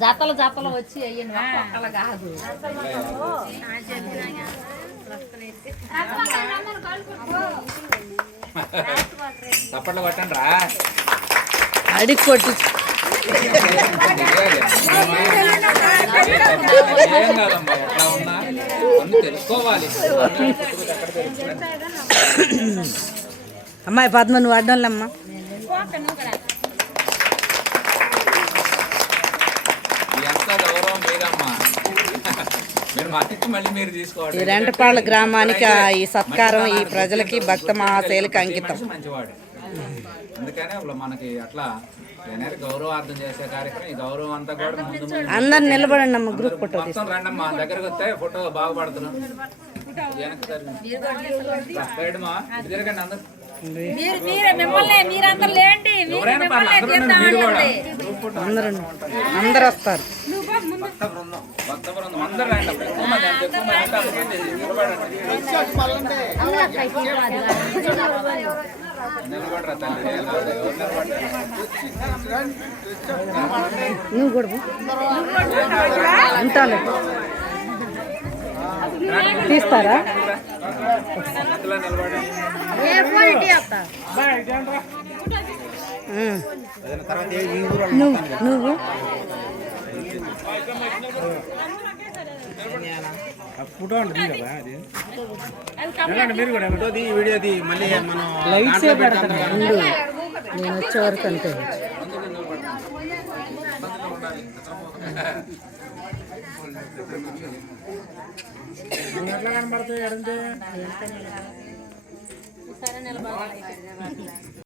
జాతలు జాతలు వచ్చి అయ్యండి ఒక్కల కాదు. చప్పట్లు కొట్టండి రా అడిగి కొట్టి ఏం కాదమ్మా ఎట్లా ఉన్నా అన్నీ తెలుసుకోవాలి. అమ్మాయి పద్మ నువ్వు అడ్డంలమ్మా. ఎంత గౌరవం మీరమ్మా, మీరు మట్టికి మళ్ళీ మీరు తీసుకోవాలి. ఈ రెంటపాళ్ళ గ్రామానికి ఈ సత్కారం ఈ ప్రజలకి భక్త మహాశైలికి అంకితం. మంచివాడు, అందుకనే మనకి అట్లా గౌరవార్థం చేసే కార్యక్రమం. ఈ గౌరవం అంతా కూడా ముందు అందరు నిలబడండి అమ్మ, గ్రూప్ ఫోటో మొత్తం రండి అమ్మా, దగ్గరకు వస్తే ఫోటో బాగుపడుతున్నాం. తిరగండి అందరు, అందరు వస్తారు. భక్త బృందం అందరూ రండి. ఎక్కువ మంది ఎక్కువ మంది నిలబడరా తల్లి, నువ్వు కూడా ఉంటాను. తీస్తారా? నువ్వు లైట్స్ నేను వచ్చే వరకు అంతే. కనబడతాయి.